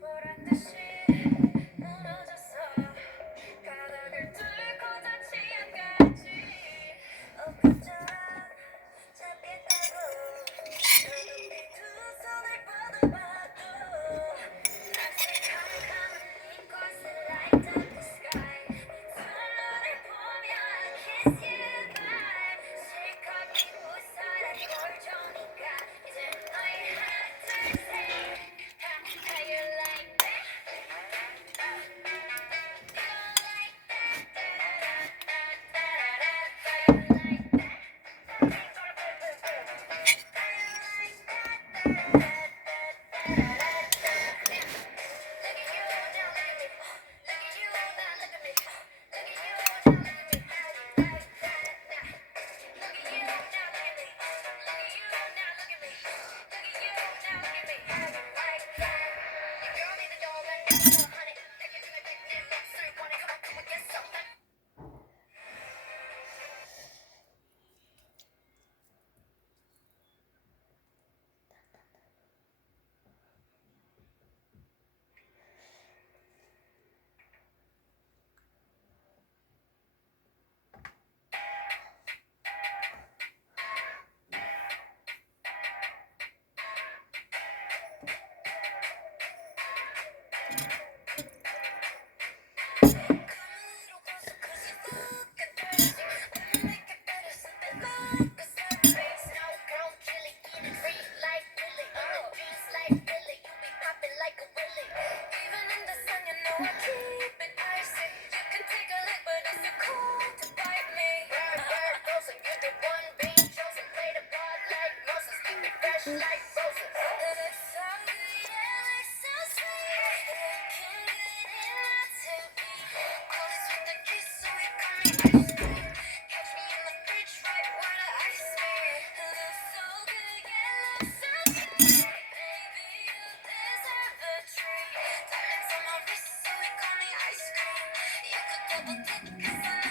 보란 듯이 무너졌어. 바닥을 뚫고 닿지 않겠지. 엎어져 잡겠다고 저 높이 두 손을 뻗어봐도 I say come come because I light up the sky. 네 두 눈을 보며 I kiss you goodbye. 실컷 비웃어라 꼴 좋으니까 이제 너의 하나 둘 셋. How you like that? You don't like that? How you like that? How you like that? Look at you now, look at me. Look at you now, look at me. Look at you now, look at me. How you like that? Look at you now, look at me. Look at you now, look at me. Look at you now, look at me. How you like that? Your girl need the door, but that's so honey. Take it to the big name, let's serve on it. Come on, come on, get some. Like roses. It's so good, yeah, it's so sweet. Looking good in my TV. All this with the kiss, so it call me ice cream. Catch me in the fridge, right where the ice cream. Looks so good, yeah, looks so sweet. Baby, you deserve a treat. Diamonds on my wrist, so it call me ice cream. You could double dip, 'cause I